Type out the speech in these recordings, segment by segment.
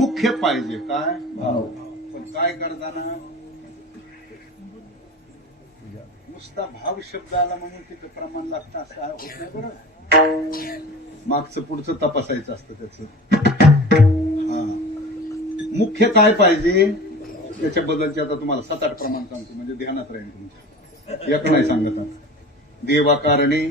मुख्य पाहिजे काय भाव. पण काय करताना नुसता भाव शब्द आला म्हणून तिथं प्रमाण लागतं असं होत नाही बरं. मागचं पुढचं तपासायचं असतं त्याचं. हा मुख्य काय पाहिजे त्याच्याबद्दलचे आता तुम्हाला 7-8 प्रमाण सांगतो म्हणजे ध्यानात राहील तुमच्या. एक नाही सांगत आता. देवाकारणे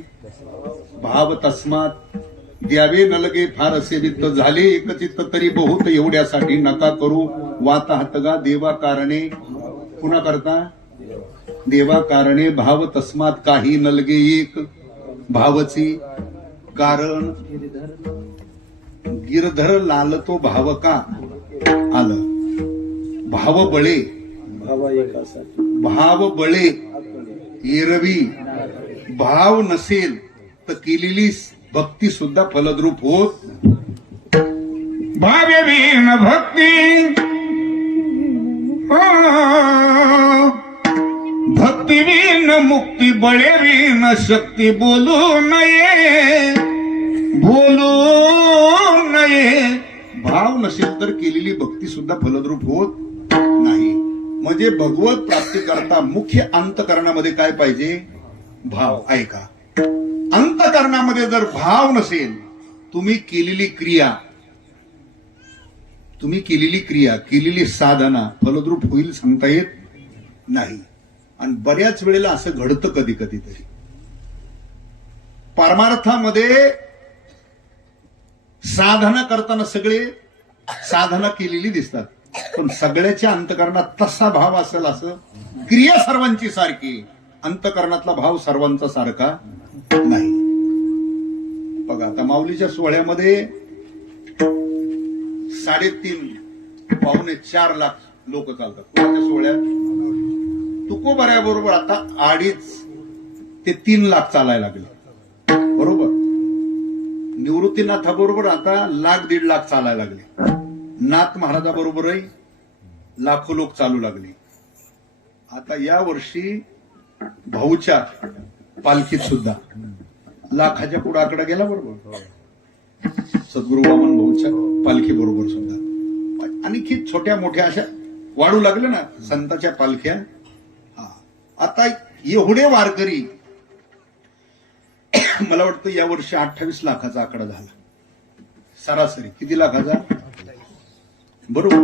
भाव तस्मात द्यावे नलगे फार असे वित्त झाले एकचित्त तरी बहुत एवढ्यासाठी नका करू वाता हातगा देवा कारणे. पुन्हा करता देवा कारणे भाव तस्मात काही नलगे एक भावची कारण गिरधर लालतो भाव का आलं. भाव बळे भाव बळे एरवी भाव नसेल तर केलेली भक्ती सुद्धा फलद्रूप होत. भाव्यवीन भक्ती भक्तिवीन मुक्ती बळेवीन शक्ती बोलू नये बोलू नये. भाव नसेल तर केलेली भक्ती सुद्धा फलद्रूप होत नाही. म्हणजे भगवत प्राप्ती करता मुख्य अंतकरणामध्ये काय पाहिजे भाव. ऐका अंतकरणामध्ये जर भाव नसेल तुम्ही केलेली क्रिया केलेली साधना फलद्रूप होईल सांगता येत नाही. आणि बऱ्याच वेळेला असं घडतं कधी तरी. परमार्थामध्ये साधना करताना सगळे साधना केलेली दिसतात पण सगळ्याच्या अंतकरणात तसा भाव असेल असं. क्रिया सर्वांची सारखी अंतकरणातला भाव सर्वांचा सारखा नाही. बघा आता माऊलीच्या सोहळ्यामध्ये 3.5-4 लाख लोक चालतात. कोणाच्या सोहळ्यात तुकोबऱ्याबरोबर आता 2.5 ते 3 लाख चालायला लागले बरोबर. निवृत्तीनाथाबरोबर आता 1-1.5 लाख चालायला लागले. नाथ महाराजाबरोबरही लाखो लोक चालू लागले. आता या वर्षी भाऊच्या पालखीत सुद्धा लाखाच्या पुढे आकडा गेला बरोबर. सद्गुरू वामन भाऊच्या पालखी बरोबर सुद्धा आणखी छोट्या मोठ्या अशा वाढू लागले ना संतांच्या पालख्या. आता एवढे वारकरी मला वाटतं या वर्षी 28 लाखाचा आकडा झाला सरासरी. किती लाखाचा बरोबर.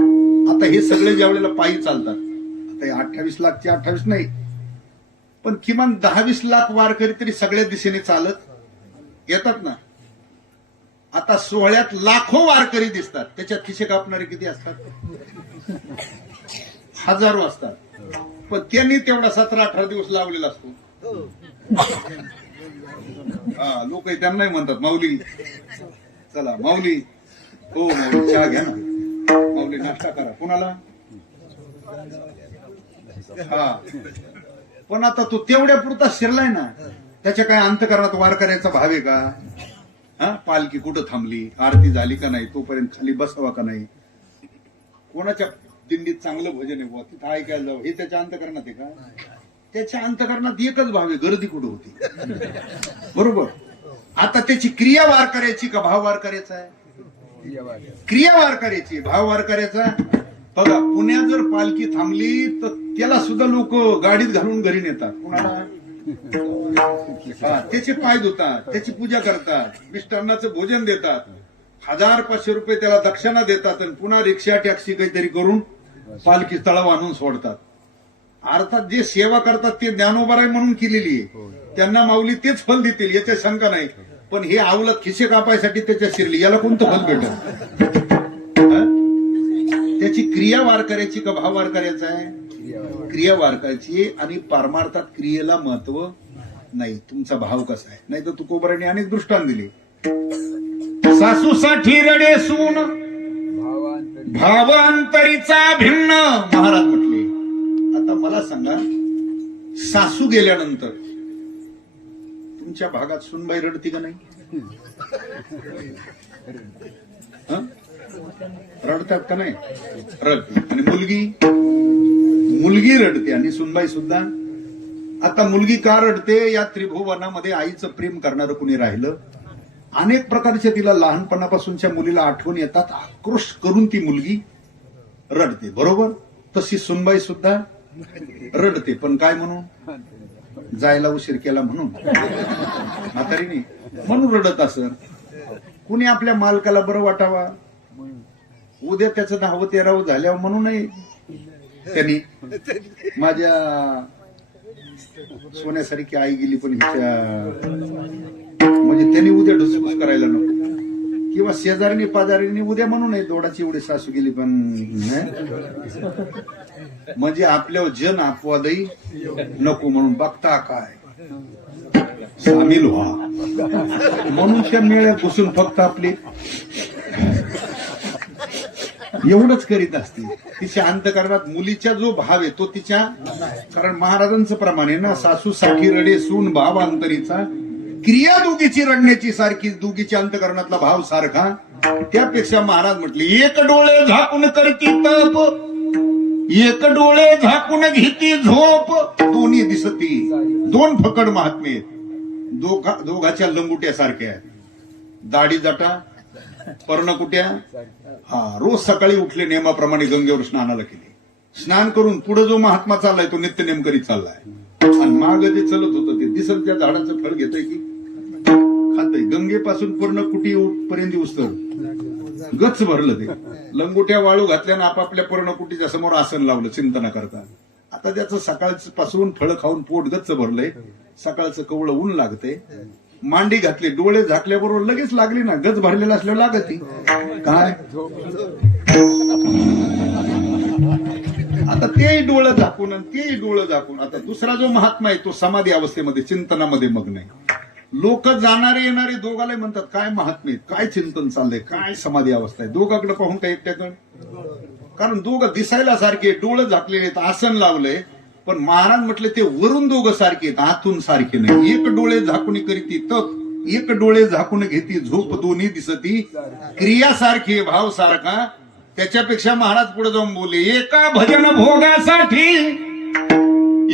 आता हे सगळे ज्या वेळेला पायी चालतात आता 28 लाखचे 28 नाही पण किमान 10-20 लाख वारकरी तरी सगळ्या दिशेने चालत येतात ना. आता सोहळ्यात लाखो वारकरी दिसतात त्याच्यात खिशे कापणारे किती असतात हजारो असतात पण त्यांनी तेवढा 17-18 दिवस लावलेला असतो. हा लोक त्यांनाही म्हणतात माऊली चला माऊली हो माऊली चहा घ्या ना माऊली नाश्ता करा कुणाला. हा पण आता तो तेवढ्या पुरता शिरलाय ना त्याच्या काय अंतकरणात वारकऱ्याचा भाव आहे का. हा पालखी कुठं थांबली आरती झाली का नाही तोपर्यंत खाली बसावा का नाही. कोणाच्या दिंडीत चांगलं भजन आहे तिथं ऐकायला जावं हे त्याच्या अंतकरणात आहे का. त्याच्या अंतकरणात एकच भाव आहे गर्दी कुठं होती बरोबर. आता त्याची क्रिया वारकऱ्याची का भाव वारकऱ्याचा आहे. क्रिया वारकऱ्याची भाव वारकऱ्याचा. बघा पुण्यात जर पालखी थांबली तर त्याला सुद्धा लोक गाडीत घालून घरी नेतात. कुणाला त्याचे पाय धुतात त्याची पूजा करतात मिष्टान्नाचं भोजन देतात 1000-500 रुपये त्याला दक्षिणा देतात आणि पुन्हा रिक्षा टॅक्सी काहीतरी करून पालखी तळाव आणून सोडतात. अर्थात जे सेवा करतात ते ज्ञानोबाराय म्हणून केलेली आहे त्यांना माऊली तेच फल देतील याची शंका नाही. पण हे आवलत खिशे कापायसाठी त्याच्या शिरली याला कोणतं फल भेटल. त्याची क्रिया वारकऱ्याची का भाव वारकऱ्याचा आहे. क्रिया वारकऱ्याची आणि परमार्थात क्रियेला महत्व नाही. तुमचा भाव कसा आहे. नाही तर तुकोबराने अनेक दृष्टांत दिले. सासूसाठी रडे सून भावांतरीचा भिन्न महाराज म्हटले. आता मला सांगा सासू गेल्यानंतर तुमच्या भागात सुनबाई रडती का नाही. रडतात का नाही रडते. आणि मुलगी रडते आणि सुनबाई सुद्धा. आता मुलगी का रडते या त्रिभुवनामध्ये आईचं प्रेम करणारं कुणी राहिलं अनेक प्रकारच्या तिला लहानपणापासूनच्या मुलीला आठवण येतात. आक्रोश करून ती मुलगी रडते. बरोबर. तशी सुनबाई सुद्धा रडते. पण काय म्हणून? जायला उशीर केला म्हणून. म्हातारीने म्हणून रडत असं. कुणी आपल्या मालकाला बरं वाटावा, उद्या त्याचं 10व-13व झाल्यावर म्हणू नये त्यांनी माझ्या सोन्यासारखी आई गेली पण हिच्या, म्हणजे त्यांनी उद्या ढुसफूस करायला नको. किंवा शेजारीने पाजारीने उद्या म्हणू नये दोडाची एवढी सासू गेली पण, म्हणजे आपल्यावर जन अपवादही नको म्हणून. बघता काय सामील व्हा म्हणून त्या मेळ्या पुसून फक्त आपली एवढंच करीत असते. तिच्या अंतकरणात मुलीचा जो भाव आहे तो तिच्या, कारण महाराजांचं प्रमाण आहे ना, सासू साठी रडे सून भाव अंतरीचा, क्रिया दोघीची रडण्याची सारखी, दोघीच्या अंतकरणातला भाव सारखा. त्यापेक्षा महाराज म्हटले एक डोळे झाकून करती तप, एक डोळे झाकून घेती झोप, दोन्ही दिसती. दोन फकड महात्मे दोघाच्या लंगुट्यासारख्या आहेत. दाढी जटा पर्णकुट्या. हा, रोज सकाळी उठले नेमाप्रमाणे गंगेवर स्नानाला गेले. स्नान करून पुढे जो महात्मा चाललाय तो नित्यनेम करीत चाललाय. आणि माग जे चलत होतं ते दिसत त्या झाडाचं फळ घेतय की खातय. गंगेपासून पर्णकुटी पर्यंत उचल गच्च भरलं ते. लंगोट्या वाळू घातल्यानं आपापल्या पर्णकुटीच्या समोर आसन लावलं चिंतना करता. आता त्याचं सकाळचं पासून फळ खाऊन पोट गच्च भरलंय. सकाळचं कवळं ऊन लागतंय. मांडी घातली, डोळे झाकल्याबरोबर लगेच लागली ना, गच भरलेला असल्यावर लागती काय. आता तेही डोळं झाकून आणि तेही डोळं झाकून. आता दुसरा जो महात्मा आहे तो समाधी अवस्थेमध्ये चिंतनामध्ये मग्न आहे. लोक जाणारे येणारे दोघाला म्हणतात काय महात्मे, काय चिंतन चाललंय, काय समाधी अवस्था आहे. दोघाकडे पाहून काय एकट्याकडे, कारण दोघं दिसायला सारखे, डोळं झाकलेले आहेत, आसन लावलंय. पण महाराज म्हटले ते वरून दोघं सारखे आहेत, आतून सारखे नाही. एक डोळे झाकून करीती तप, एक डोळे झाकून घेती झोप, दोन्ही दिसती. क्रिया सारखी, भाव सारखा. त्याच्यापेक्षा महाराज पुढे जाऊन बोलले एका भजन भोगासाठी,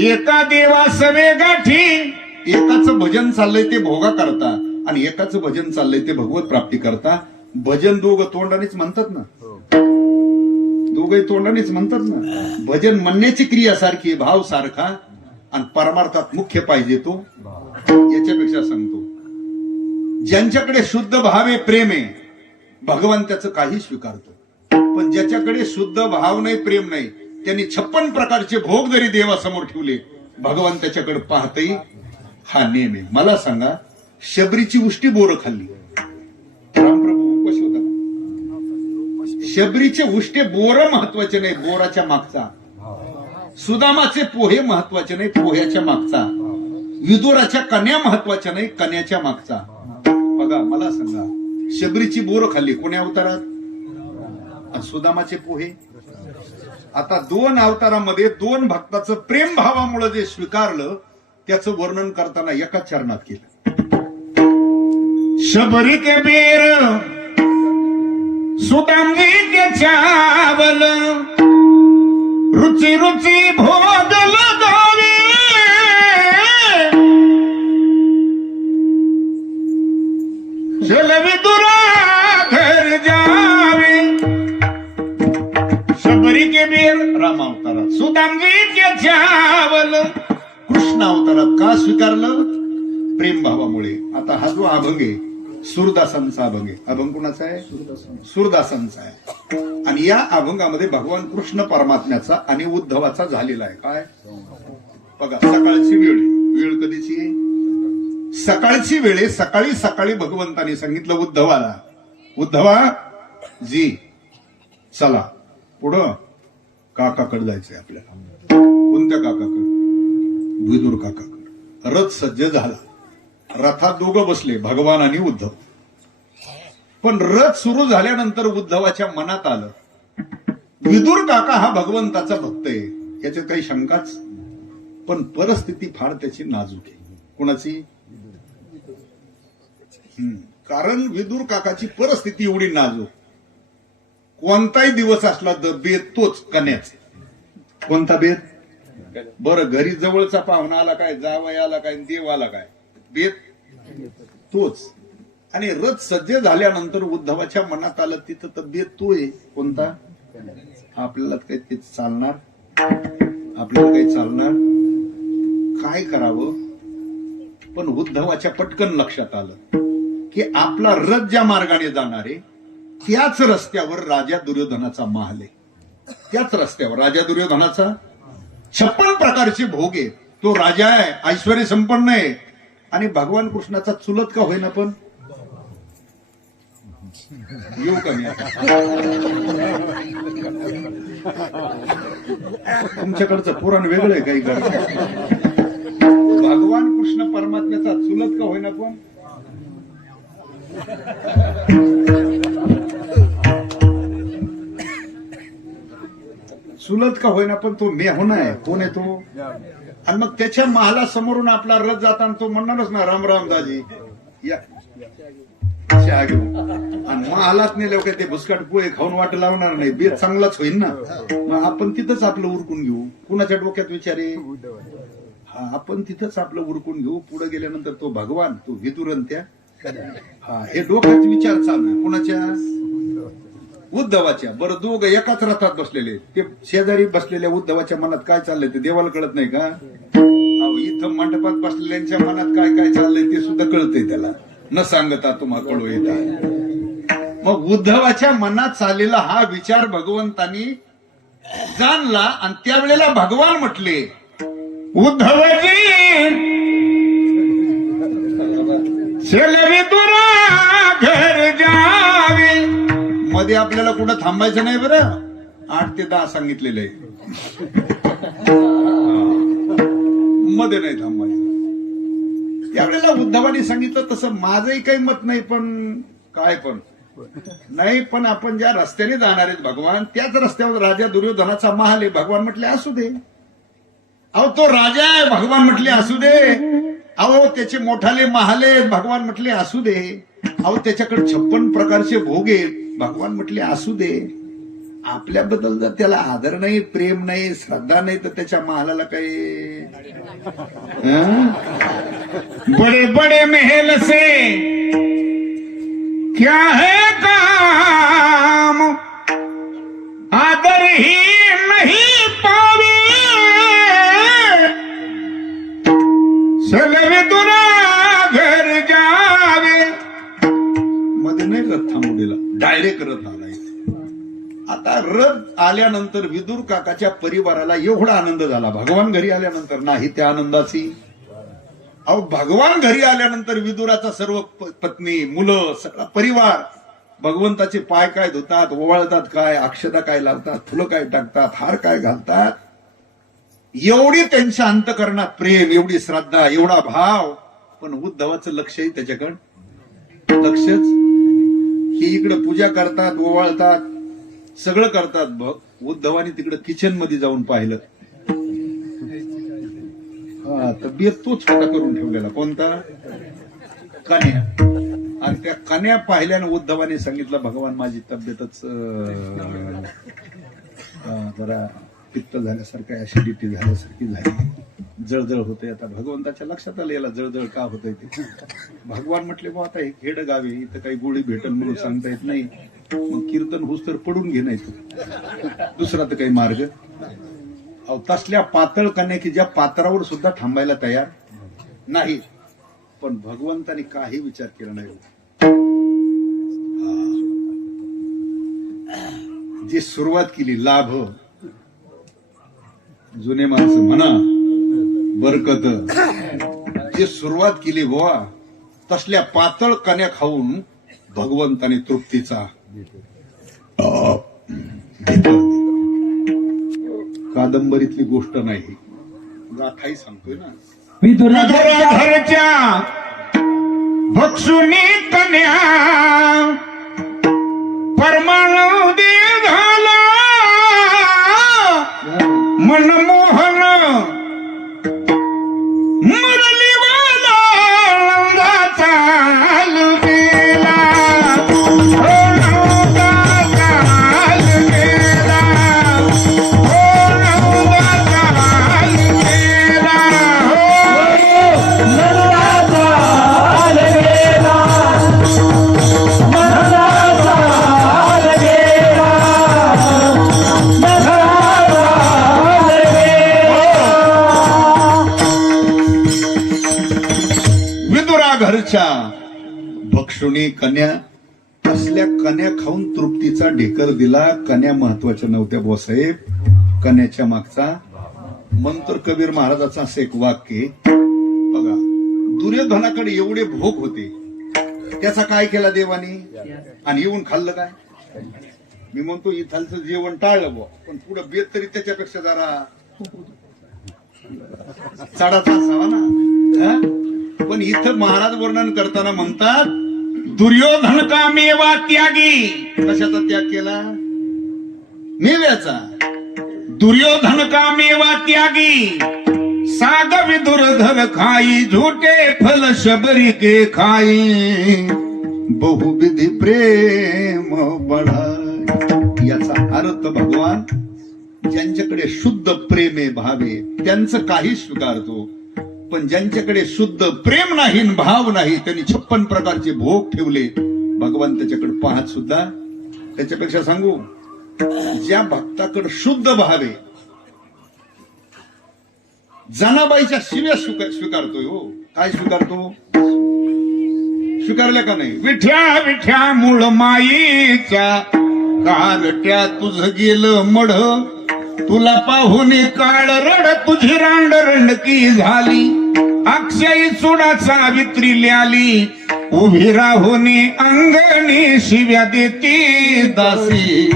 एका देवा सवे गाठी. एकाचं भजन चाललंय ते भोगा करता आणि एकाचं भजन चाललंय ते भगवत प्राप्ती करता. भजन दोघं तोंडानेच म्हणतात ना, दोघंही तोंडानेच म्हणतात ना. भजन म्हणण्याची क्रिया सारखी, भाव सारखा आणि परमार्थात मुख्य पाहिजे तो. याच्यापेक्षा सांगतो ज्यांच्याकडे शुद्ध भाव आहे, प्रेम आहे, भगवान त्याचं काही स्वीकारतो. पण ज्याच्याकडे शुद्ध भाव नाही, प्रेम नाही, त्यांनी 56 प्रकारचे भोग जरी देवासमोर ठेवले, भगवान त्याच्याकडे पाहतही. हा नेम आहे. मला सांगा, शबरीची उष्टी बोरं खाल्ली, रामप्रभू उपाशी होता. शबरीचे उष्टे बोरं महत्वाचे नाही, बोराच्या मागचा. सुदामाचे पोहे महत्वाचे नाही, पोह्याच्या मागचा. विदुराच्या कन्या महत्वाच्या नाही, कन्याच्या मागचा. बघा, मला सांगा, शबरीची बोरं खाल्ली कोण्या अवतारात, आणि सुदामाचे पोहे. आता 2 अवतारामध्ये 2 भक्ताचं प्रेम भावामुळे जे स्वीकारलं त्याचं वर्णन करताना एका चरणात केलं. शबरी के बेर सुदामजी के चावल, रुचि रुचि भोगल गावे. चल विदुरा घर जावे. शबरी के बेर राम अवतारात, सुदामजी के चावल, कृष्ण अवतारात का स्वीकारलं, प्रेम भावामुळे. आता हा जो अभंग आहे सूरदासांचा अभंग आहे. अभंग कुणाचा आहे, सूरदासांचा आहे. आणि या अभंगामध्ये भगवान कृष्ण परमात्म्याचा आणि उद्धवाचा झालेला आहे. काय बघा, सकाळची वेळ, वेळ कधीची आहे, सकाळची वेळ आहे. सकाळी सकाळी भगवंताने सांगितलं उद्धवाला, उद्धवा जी चला पुढं काकाकडे जायचंय आपल्याला. कोणत्या काकाकडे, विदुर काकाकडे. रथ सज्ज झाला, रथात दोघं बसले, भगवान आणि उद्धव. पण रथ सुरू झाल्यानंतर उद्धवाच्या मनात आलं, विदुर काका हा भगवंताचा भक्त आहे, याच्यात काही शंकाच. पण परिस्थिती फार त्याची नाजूक आहे. कोणाची, कारण विदुर काकाची परिस्थिती एवढी नाजूक. कोणताही दिवस असला तर बेत तोच कन्याचे. कोणता बेत, बरं घरी जवळचा पाहुणा आला काय, जावई आला काय, देव आला काय, बेत तोच. आणि रथ सज्ज झाल्यानंतर उद्धवाच्या मनात आलं तिथं तर बेतोय कोणता, आपल्याला काही ते चालणार, आपल्याला काही चालणार, काय करावं. पण उद्धवाच्या पटकन लक्षात आलं की आपला रथ ज्या मार्गाने जाणार आहे त्याच रस्त्यावर राजा दुर्योधनाचा महाल आहे. त्याच रस्त्यावर राजा दुर्योधनाचा 56 प्रकारचे भोग आहे. तो राजा आहे, ऐश्वर्य संपन्न आहे आणि भगवान कृष्णाचा चुलत का होईना पण येऊ का मी आता? तुमच्याकडचं पुराण वेगळं आहे काही भगवान कृष्ण परमात्म्याचा चुलत का होईना पण चुलत का होईना पण तो मेहुणा आहे. कोण आहे तो? आणि मग त्याच्या महाला समोरून आपला रथ जाताना तो म्हणणारच ना राम राम दाजी या चहा घेऊ. आणि महालात नेल्या काय ते भुसकाट पोहे खाऊन वाट लावणार नाही, बेत चांगलाच होईल ना. मग आपण तिथंच आपलं उरकून घेऊ. कुणाच्या डोक्यात विचारे हा, आपण तिथंच आपलं उरकून घेऊ. पुढे गेल्यानंतर तो भगवान, तो विदुरंत्या, हा, हे डोक्यात विचार चालू आहे. कुणाच्या? उद्धवाच्या. बरं, दोघं एकाच रथात बसलेले. ते शेजारी बसलेल्या उद्धवाच्या मनात काय चाललंय ते देवाला कळत नाही का? इथं मंडपात बसलेल्यांच्या मनात काय काय चाललंय ते सुद्धा कळतंय त्याला, न सांगता तुम्हाला कळू येतात. मग उद्धवाच्या मनात चाललेला हा विचार भगवंतानी जाणला आणि त्यावेळेला भगवान म्हटले, उद्धवजी चलवी तुरा घर जावे. मध्ये आपल्याला कुठं थांबायचं नाही बरं. 8 ते 10 सांगितलेलं आहे. मध्ये नाही थांबायचं. त्यावेळेला उद्धवानी सांगितलं तसं माझंही काही मत नाही, पण काय पण नाही, पण आपण ज्या रस्त्याने जाणार आहेत भगवान त्याच रस्त्यावर राजा दुर्योधनाचा महाल आहे. भगवान म्हटले असू दे. अहो तो राजा आहे, भगवान म्हटले असू दे. अहो त्याचे मोठाले महाल आहेत, भगवान म्हटले असू दे. अहो त्याच्याकडे 56 प्रकारचे भोग आहेत, भगवान म्हटले असू दे. आपल्याबद्दल जर त्याला आदर नाही, प्रेम नाही, श्रद्धा नाही तर त्याच्या महालाला काही बड़े बड़े महल से क्या है काम, आदर ही नहीं पावे. चलवे तुरा घर जावे. मध्ये नाही रथ थांबवलेला, डायरेक्ट रथ आला. आता रथ आल्यानंतर विदुर काकाच्या परिवाराला एवढा आनंद झाला. भगवान घरी आल्यानंतर नाही त्या आनंदाची. अहो भगवान घरी आल्यानंतर विदुराचा सर्व पत्नी, मुलं, सगळा परिवार भगवंताचे पाय काय धुतात, ओवाळतात काय, अक्षता काय लावतात, फुलं काय टाकतात, हार काय घालतात. एवढी त्यांच्या अंतकरणात प्रेम, एवढी श्रद्धा, एवढा भाव. पण उद्धवाचं लक्षही त्याच्याकडे लक्षच. ही इकडे पूजा करतात, ओवाळतात, सगळं करतात. बघ उद्धवानी तिकडे किचन मध्ये जाऊन पाहिलं. हा, तर बेत तोच छोटा करून ठेवलेला. कोणता? कन्या. आणि त्या कन्या पाहिल्याने उद्धवाने सांगितलं, भगवान माझी तब्येतच जरा पित्त झाल्यासारखं, ऍसिडिटी झाल्यासारखी झाली, जळजळ होते. आता भगवंताच्या लक्षात आलं याला जळजळ का होतंय ते. भगवान म्हटले, मग आता हे खेड गावी इथं काही गोळी भेटन म्हणून सांगता येत नाही, मग कीर्तन होस तर पडून घे, नाही दुसरा तर काही मार्ग. तसल्या पातळ कन्या की ज्या पात्रावर सुद्धा थांबायला तयार नाही. पण भगवंतानी काही विचार केला नाही. जी सुरुवात केली, लाभ, जुने माणसं म्हणा, बरकत, जी सुरुवात केली बुवा, तसल्या पातळ कन्या खाऊन भगवंताने तृप्तीचा कादंबरीतली गोष्ट नाही, गाथाही सांगतोय ना. घरच्या भक्षुनी कन्या परमानंदी झाला, मनमोहन मुरलीवाला नंदाचा गेला. कन्या. असल्या कन्या खाऊन तृप्तीचा ढेकर दिला. कन्या महत्वाच्या नव्हत्या बोसाहेब, कन्याच्या मागचा मंत्र. कबीर महाराजाचं असं एक वाक्य बघा, दुर्योधनाकडे एवढे भोग होते, त्याचा काय केला देवानी, आणि येऊन खाल्लं काय. मी म्हणतो इथालचं जेवण टाळलं बुवा, पण पुढे बेत तरी त्याच्यापेक्षा जरा चढाचा असावा ना. पण इथं महाराज वर्णन करताना म्हणतात, दुर्योधन का मेवा त्यागी. कशाचा त्याग केला, मेव्याचा. दुर्योधन का मेवा त्यागी, साग विदुरधर खाई, झूठे फल शबरी के खाई, बहुविधी प्रेम बढाई. याचा अर्थ भगवान ज्यांच्याकडे शुद्ध प्रेम आहे, भाव आहे, त्यांचं काही स्वीकारतो. पण ज्यांच्याकडे शुद्ध प्रेम नाही, भाव नाही, त्यांनी 56 प्रकारचे भोग ठेवले. भगवान त्याच्याकडे पाहत सुद्धा. त्याच्यापेक्षा सांगू, ज्या भक्ताकडे शुद्ध भाव आहे, जनाबाईच्या शिव्या स्वीकारतोय. हो, काय स्वीकारतो, स्वीकारल्या का नाही. विठ्या विठ्या मूळ माईच्या, कारट्या तुझ गेलं मढ, तुला पाहून काळ रड, तुझी रांड रंडकी झाली, अक्षयी चुडा सावित्री ल्याली, उभी राहून अंगणी शिव्या देती दासी.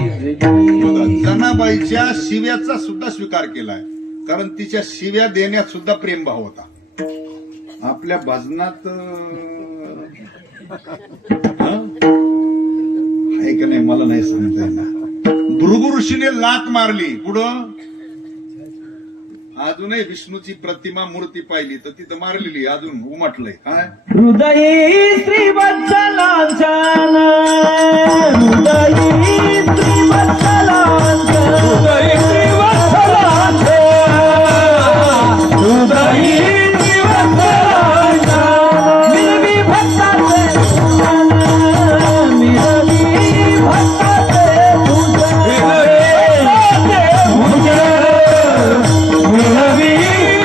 जनाबाईच्या शिव्याचा सुद्धा स्वीकार केलाय, कारण तिच्या शिव्या देण्यात सुद्धा प्रेमभाव होता. आपल्या भजनात आहे का नाही मला नाही सांगता येणार. भृगु ऋषीने लात मारली, पुढं अजूनही विष्णूची प्रतिमा मूर्ती पाहिली तर तिथं मारलेली, अजून उमटलंय काय. हृदयी श्रीवत्सलांचन, हृदयी श्रीवत्सलांचन, हृदयी श्रीवत्सलांचन, हृदयी श्रीवत्सलांचन, मिरवी भक्ताचे पूजन, मिरवी भक्ताचे पूजन, मिरवी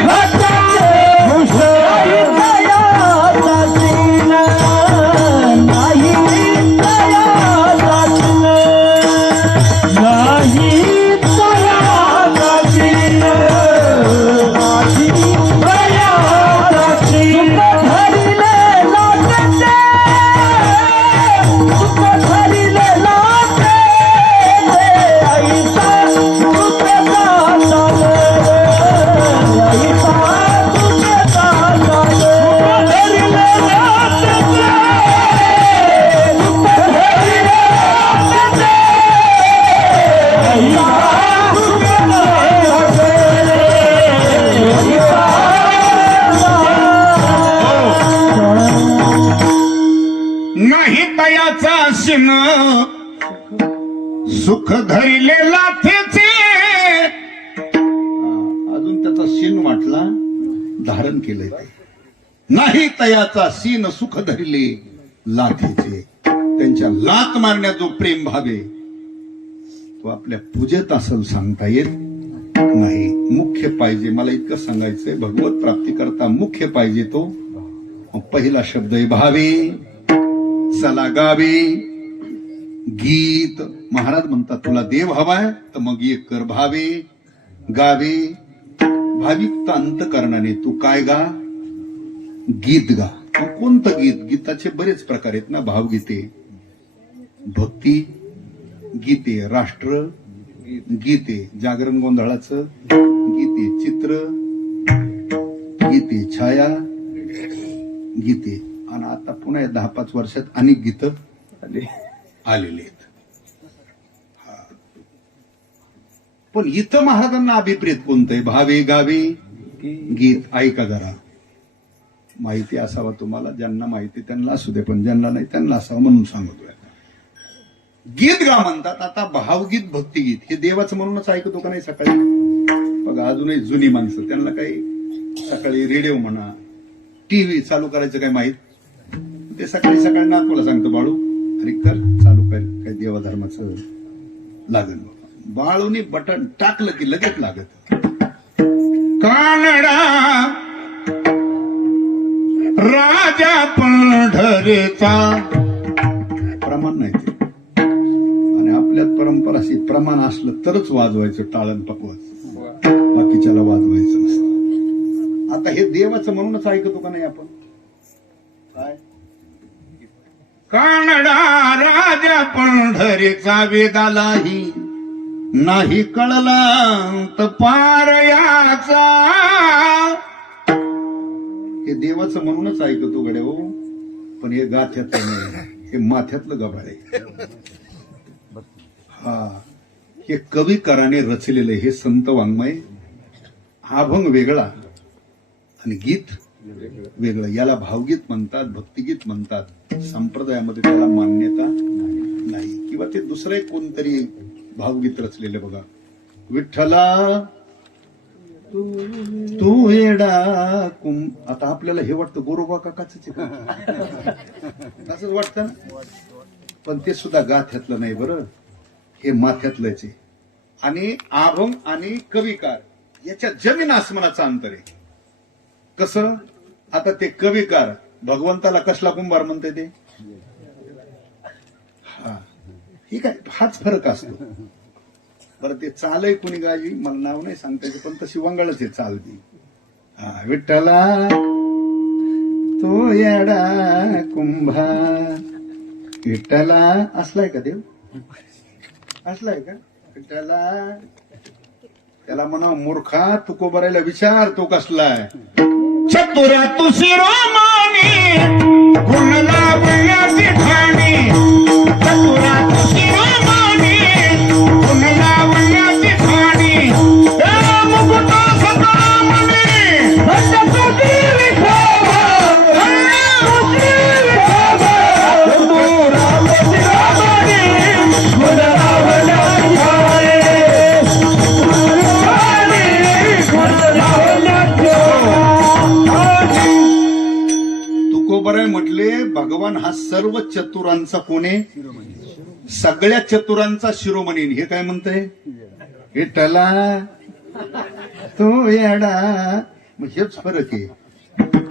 भक्ताचे पूजन, नाही दयाचा चिन्ह, नाही दयाचा चिन्ह, नाही दयाचा चिन्ह, सुख धरिले लाटे, आईचा सुखेचा सागर, आईचा सुखेचा सागर, धरिले लाटे, सुख धरिले लाटे, आईचा सुखेचा सागर, नाही तयाचा शिन, सुख धरिले लाथेचे, अजून त्याचा सीन वाटला, धारण केलंय ते. नाही तयाचा सीन, सुख धरिले लाथेचे. त्यांच्या लात मारण्यात जो प्रेम भावे तो आपल्या पूजेत असेल सांगता येत नाही. मुख्य पाहिजे, मला इतकं सांगायचंय, भगवत प्राप्ती करता मुख्य पाहिजे तो. मग पहिला शब्द आहे भावे. चला गावे, गीत. महाराज म्हणतात तुला देव हवाय तर मग एक कर भावे. गावे, भाविकता अंतकरणाने तू काय गा, गीत गा. मग कोणतं गीत, गीताचे बरेच प्रकार आहेत ना. भावगीते, भक्ती गीते, राष्ट्र गीते, जागरण गोंधळाचं गीते, चित्र गीते, छाया गीते. आणि आता पुन्हा 10-5 वर्षात अनेक गीत आलेले आहेत. पण इथं महाराजांना अभिप्रेत कोणतं आहे, भावे गावे गीत. ऐका जरा, माहिती असावा तुम्हाला, ज्यांना माहिती त्यांना असू दे, पण ज्यांना नाही त्यांना असावं म्हणून सांगतोय. गीत गा म्हणतात. आता भावगीत, भक्तिगीत हे देवाचं म्हणूनच ऐकतो का नाही सकाळी. बघा अजूनही जुनी माणसं, त्यांना काही सकाळी रेडिओ म्हणा, टीव्ही चालू करायचं काय माहित, ते सकाळी सकाळी नातवाला सांगतो, बाळू अरे कर चालू कर, काय देवाधर्माचं लागल. बाळूने बटन टाकलं की लगेच लागत. कानडा राजा पंढरीचा, प्रमाण नाही ते. आणि आपल्यात परंपरा अशी प्रमाण असलं तरच वाजवायचं टाळण पकवाच, बाकीच्याला वाजवायचं नसतं. आता हे देवाचं म्हणूनच ऐकतो का नाही आपण? काय कानडा राजा पंढरीचा वेदालाही नाही कळला तर पार याचा. हे देवाचं म्हणूनच ऐकतो गड्या हो, पण हे गाथ्यातलं नाही, हे माथ्यातलं गबाळ आहे. हा, हे कविकाराने रचलेलं हे संत वाङ्मय. अभंग वेगळा आणि गीत वेगळं. याला भावगीत म्हणतात, भक्तिगीत म्हणतात. संप्रदायामध्ये त्याला मान्यता नाही. किंवा ते दुसरं एक कोणतरी भावगीत रचलेले बघा. विठ्ठला तू येडा आता आपल्याला हे वाटतं गोरोबा काकाच असंच वाटतं ना, पण ते सुद्धा गाथ्यातलं नाही बरं, हे माथ्यातलंच आहे. आणि अभंग आणि कविकार याच्यात जमीन आसमानाचं अंतर आहे. कसं? आता ते कविकार भगवंताला कसला कुंभार म्हणते ते? हा, ही काय हाच फरक असतो. बरं, ते चालय कुणी गाजी मला नाव नाही सांगता येते, पण तशी वंगाळच आहे चाल ती. हा, विठ्ठला तो येडा कुंभार. विठ्ठला असलाय का देव? असलाय का विठ्ठला? त्याला म्हणा मूर्खा, तुकोबरायला विचार तो कसलाय. चतुरा तू शिरोमणी गुण लावण्याची ठाणी. चतुरा तू शिरोमणी गुण लावण्याची ठाणी. ए मुकुट सदामणी भटकती विठोबा, भटकती विठोबा. तू राम शिरोमणी गुण लावण्याची ठाणी. गुण लावण्याची तुकोबराय म्हटले भगवान हा सर्व चतुरांचा कोणे? सगळ्या चतुरांचा शिरोमणी. हे काय म्हणतंय? विठ्ठला तो येडा. मग हेच फरक आहे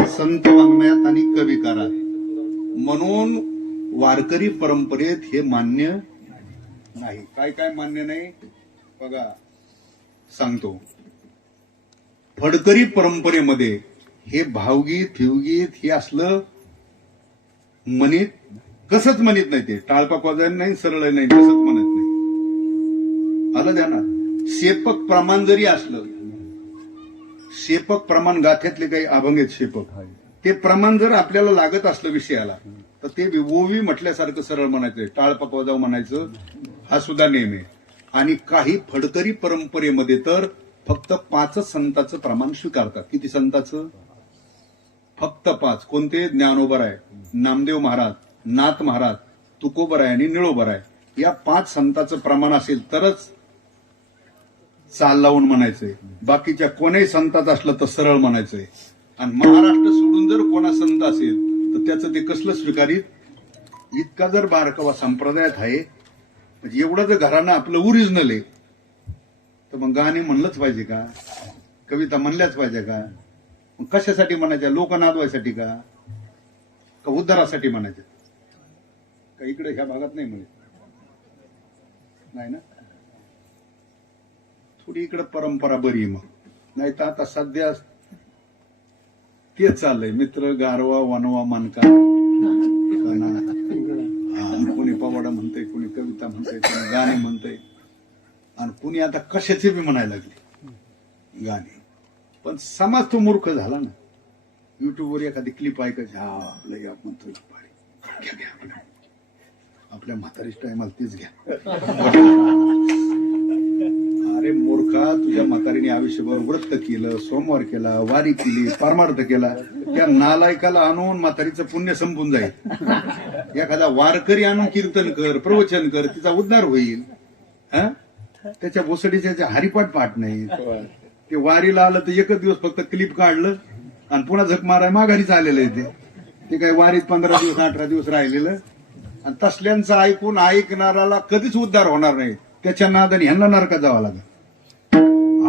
संत वाङ्मयात आणि कविकारात. म्हणून वारकरी परंपरेत हे मान्य नाही. काय काय मान्य नाही बघा, सांगतो. फडकरी परंपरेमध्ये हे भावगीत फिवगीत हे असलं म्हणीत, कसंच म्हणत नाही. ते टाळपाक वाजायला नाही, सरळ नाही, कसंच म्हणत नाही. आलं ध्यानात. शेपक प्रमाण जरी असलं, शेपक प्रमाण गाथ्यातले काही अभंग आहेत शेपक, ते प्रमाण जर आपल्याला लागत असलं विषयाला, तर ते ओवी म्हटल्यासारखं सरळ म्हणायचंय, टाळपाक वाजाव म्हणायचं. हा सुद्धा नेम आहे. आणि काही फडकरी परंपरेमध्ये तर फक्त 5 संतांचं प्रमाण स्वीकारतात. किती संतांचं? फक्त 5. कोणते? ज्ञानोबराय, नामदेव महाराज, नाथ महाराज, तुकोबराय आणि निळोबराय. या 5 संतांचं प्रमाण असेल तरच चाल लावून म्हणायचंय. बाकीच्या कोणाही संतात असलं तर सरळ म्हणायचंय. आणि महाराष्ट्र सोडून जर कोणा संत असेल तर त्याचं ते कसलं स्वीकारित? इतका जर बारकावा संप्रदायात आहे, म्हणजे एवढं जर घरानं आपलं ओरिजिनल आहे, तर मग गाणे म्हणलंच पाहिजे का? कविता म्हणल्याच पाहिजे का? मग कशासाठी म्हणायच्या? लोक नादवायसाठी का उद्धारासाठी म्हणायच्या? का इकडे ह्या भागात नाही म्हणत नाही ना. थोडी इकडे परंपरा बरी मग. नाही तर आता सध्या तेच चाललंय. मित्र गारवा वनवा मानका. कोणी पवाडा म्हणतंय, कोणी कविता म्हणतंय, कोणी गाणे म्हणतंय, आणि कुणी आता कशाचे बी म्हणायला लागले गाणे. पण समाज तो मूर्ख झाला ना. युट्यूबवर एखादी क्लिप ऐकायची, हा आपलं या म्हणतोय घ्या आपल्या म्हातारीच टायमाला तीच घ्या. अरे मूर्खा, तुझ्या म्हातारीने आयुष्यभर व्रत केलं, सोमवार केला, वारी केली, परमार्थ केला. त्या नालायकाला आणून म्हातारीचं पुण्य संपून जाईल. एखादा वारकरी आणून कीर्तन कर, प्रवचन कर, तिचा उद्धार होईल. त्याच्या भोसडीच्या हरिपाठ पाठ नाही. ते वारीला आलं तर एकच दिवस फक्त क्लिप काढलं आणि पुन्हा झक माराय माघारीच आलेलं आहे. ते काय वारीत 15 दिवस 18 दिवस राहिलेलं. आणि तसल्यांचं ऐकून ऐकणाराला कधीच उद्धार होणार नाही. त्याच्या नादाने ह्यांना नरकात जावं लागेल.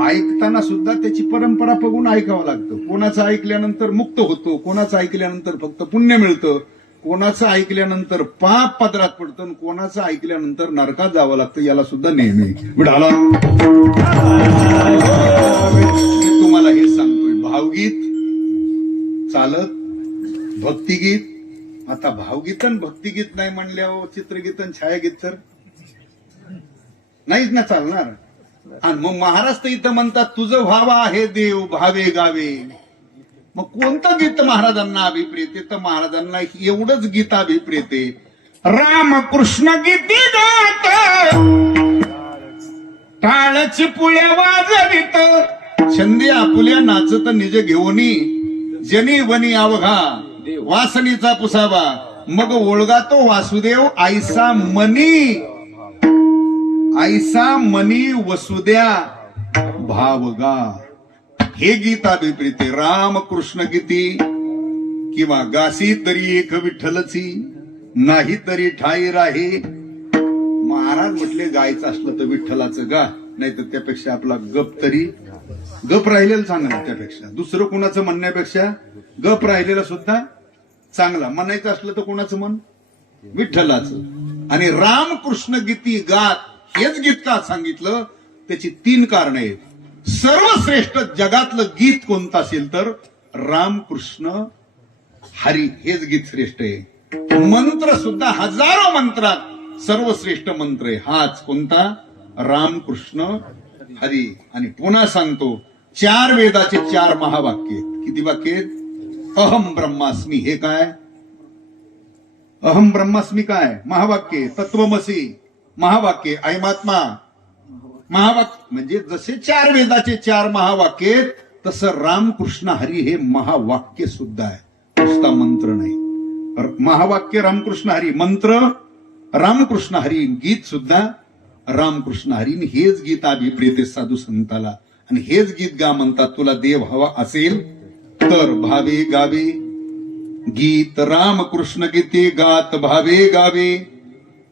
ऐकताना सुद्धा त्याची परंपरा बघून ऐकावं लागतं. कोणाचं ऐकल्यानंतर मुक्त होतो, कोणाचं ऐकल्यानंतर फक्त पुण्य मिळतं, कोणाचं ऐकल्यानंतर पाप पदरात पडतं आणि कोणाचं ऐकल्यानंतर नरकात जावं लागतं, याला सुद्धा नेहमी विडाला मी तुम्हाला हे सांगतोय. भावगीत चालत, भक्तिगीत, आता भावगीत आणि भक्तिगीत नाही म्हणल्यावर चित्रगीत आणि छायागीत तर नाहीच ना चालणार. आणि मग महाराज तर इथं म्हणतात तुझं व्हावा आहे देव भावे गावे. मग कोणतं गीत महाराजांना अभिप्रेत आहे? तर महाराजांना एवढंच गीत अभिप्रेत आहे, रामकृष्ण गीती गात टाळची पुळ्या वाजवित छंदी आपुल्या नाचत निज घेऊनी जनी वनी अवघा वासनीचा पुसावा मग ओळगा तो वासुदेव आईसा मनी वसुद्या भावगा. हे गीत अभिप्रेत आहे. रामकृष्ण गीती किंवा गासी तरी एक विठ्ठलची नाही तरी ठाई राही. महाराज म्हटले गायचं असलं तर विठ्ठलाचं गा, नाही तर त्यापेक्षा आपला गप राहिलेलं चांगलं. त्यापेक्षा दुसरं कुणाचं म्हणण्यापेक्षा गप राहिलेलं सुद्धा चांगला. म्हणायचं असलं तर कोणाचं म्हण? विठ्ठलाचं. आणि रामकृष्ण गीती गात हेच गीत का सांगितलं? त्याची 3 कारण आहेत. सर्वश्रेष्ठ जगातलं गीत कोणतं असेल तर रामकृष्ण हरी हेच गीत श्रेष्ठ आहे. मंत्र सुद्धा हजारो मंत्रात सर्वश्रेष्ठ मंत्र आहे हाच कोणता? रामकृष्ण हरी. आणि पुन्हा सांगतो 4 वेदाचे 4 महावाक्य आहेत. किती वाक्य आहेत? अहम ब्रह्मास्मी हे काय? अहम ब्रह्मास्मी काय? महावाक्य. तत्वमसी महावाक्य. ऐमात्मा महावाक्य. म्हणजे जसे 4 वेदाचे 4 महावाक्य आहेत तसं रामकृष्ण हरी हे महावाक्य सुद्धा आहे, नुसता मंत्र नाही. महावाक्य रामकृष्ण हरी, मंत्र रामकृष्ण हरी, गीत सुद्धा रामकृष्ण हरी. हेच गीत अभिप्रेत साधू संताला. आणि हेच गीत गा म्हणतात. तुला देव हवा असेल तर भावे गावे गीत रामकृष्ण गीते गात भावे गावे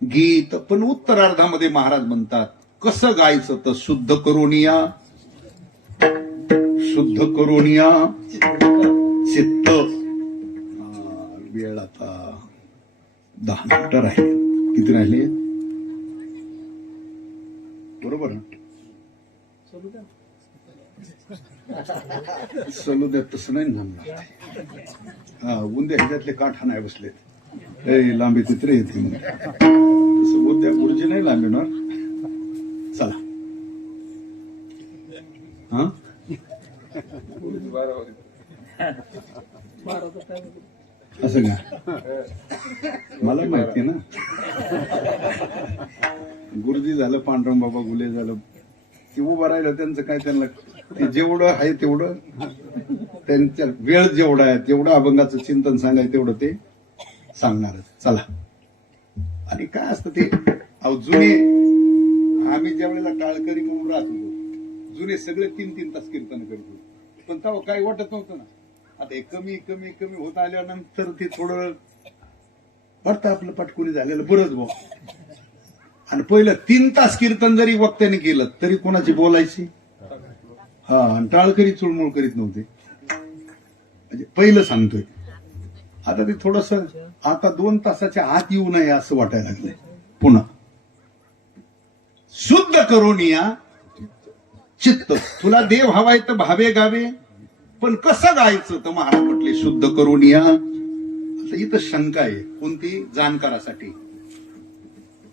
गीत. पण उत्तरार्धामध्ये महाराज म्हणतात कसं गायचं? तर शुद्ध करोनिया चित्त. वेळ आता 10 मिनिटं राहिले. किती राहिले? बरोबर चलू द्या. तसं नाही जमणार. हा उद्या ह्याच्यातले काठा नाही बसलेत. लांबी तिथे येते मग तसं उद्या गुरुजी नाही लांबणार. चला हा असं का? मला माहिती ना. गुरुजी झालं, पांडुरंग बाबा गुले झालं, ते उभं राहिलं त्यांचं काय, त्यांना ते जेवढं आहे तेवढं, त्यांच्या वेळ जेवढा आहे तेवढं अभंगाचं चिंतन सांगायचं तेवढं ते सांगणारच. चला. आणि काय असतं ते जुने, आम्ही ज्या वेळेला टाळकरी म्हणून राहत होतो, जुने सगळे 3-3 तास कीर्तन करतो. पण तेव्हा काही वाटत नव्हतं ना. आता हे कमी कमी कमी होत आल्यानंतर ते थोडं वाटतं आपलं पाटकुनी झालेलं बरंच भाऊ. आणि पहिलं 3 तास कीर्तन जरी वक्त्याने केलं तरी कोणाची बोलायची? हा. आणि टाळकरी चुळमुळ करीत नव्हते. म्हणजे पहिलं सांगतोय. आता ते थोडस आता 2 तासाच्या आत येऊ नये असं वाटायला लागलंय. पुन्हा शुद्ध करून या चित्त. तुला देव हवाय तर भावे गावे. पण कसं गायचं? तर महाराज म्हटले शुद्ध करून या. आता इथं शंका आहे कोणती? जाणकारासाठी,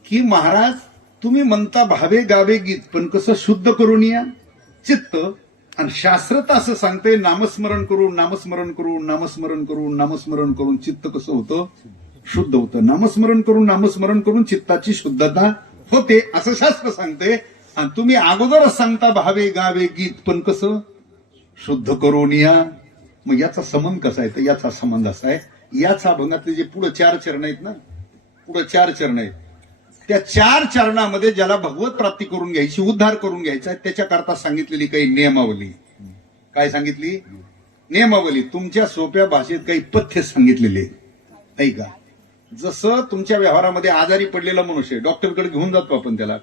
की महाराज तुम्ही म्हणता भावे गावे गीत, पण कसं शुद्ध करून या चित्त? आणि शास्त्र तर असं सांगतंय नामस्मरण करून नामस्मरण करून नामस्मरण करून नामस्मरण करून चित्त कसं होतं? शुद्ध होतं. नामस्मरण करून चित्ताची शुद्धता होते असं शास्त्र सांगते. आणि तुम्ही अगोदरच सांगता भावे गावे गीत, पण कसं? शुद्ध करून या. मग याचा संबंध कसा आहे? तर याचा संबंध असा आहे, याच अभंगातले जे पुढे 4 चरण आहेत ना, पुढे 4 चरण आहेत, त्या 4 चरणामध्ये ज्याला भगवत प्राप्ती करून घ्यायची, उद्धार करून घ्यायचा आहे, त्याच्याकरता सांगितलेली काही नियमावली. काय सांगितली? नियमावली. तुमच्या सोप्या भाषेत काही पथ्य सांगितलेले नाही का? जसं तुमच्या व्यवहारामध्ये आजारी पडलेला मनुष्य डॉक्टरकडे घेऊन जातो आपण त्याला,